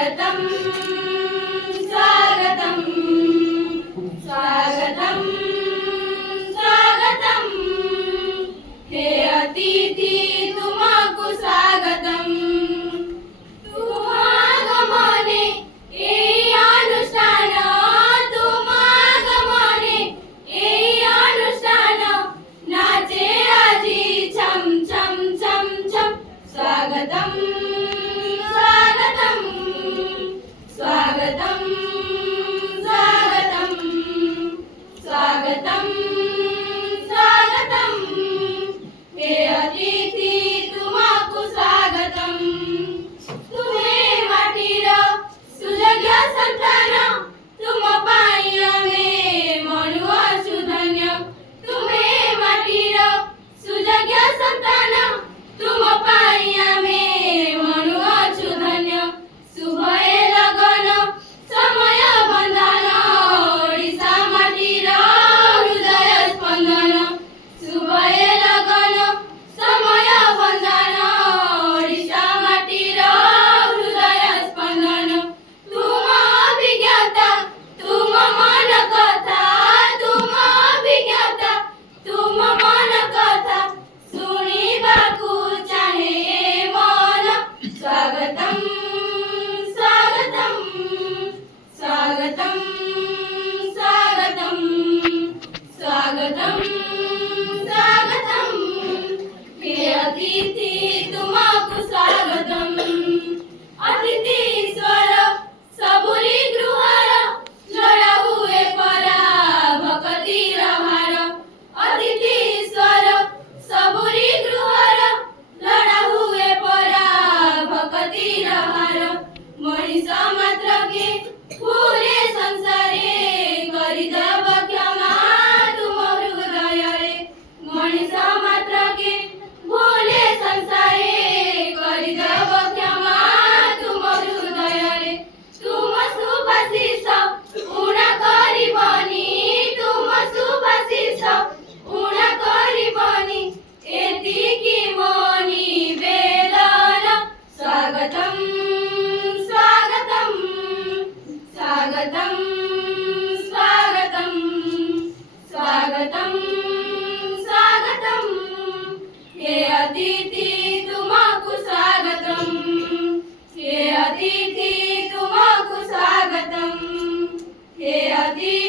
स्वागतम् स्वागतम् स्वागतम् स्वागतम् हे अतिथी तुमको स्वागतम् तुमागमने एई अनुष्ठान तुमागमने एई अनुष्ठान नाचे आजी छम छम छम छम स्वागतम् स्वागतम् स्वागतम् स्वागतम् स्वागतम् स्वागतम् हे अतिथी तुमको स्वागतम् तुम्हे माटीर सुयोग्य संतान तुम पाई आमे मनु अछु धन्य तुम्हे माटीर सुयोग्य संतान तुम पाई आमे मनु अछु धन्य शुभ ए लगन समय बंधन ओडिशा माटीर हृदय स्पंदन शुभ ए लगन समय बंधन ओडिशा माटीर हृदय स्पंदन तुम अभिज्ञता तुम मन कथा तुम अभिज्ञता तुम मन कथा शुणिबाकू चाहे मन स्वागतम् स्वागतम् स्वागतम् स्वागतम् स्वागतम् स्वागतम् हे अतिथि तुमको स्वागतम् अतिथि ईश्वर सबुरी गृहर लोड़ा हुए परा भक्ति रहार अतिथि ईश्वर सबुरी गृहर लोड़ा हुए परा भक्ति रहार मनीष मात्र के पूरे संसारे गरिदेव क्षमा तुम हृदय रे मनीष मात्र के भूले संसारे गरिदेव क्षमा तुम हृदय रे तुम सुभाशिष उणा करिबनी तुम सुभाशिष उणा करिबनी एतिकी मनी वेदन स्वागतम् स्वागतम् स्वागतम् स्वागतम् स्वागतम् स्वागतम् हे अतिथि तुमको स्वागतम् हे अतिथि तुमको स्वागतम् हे अतिथि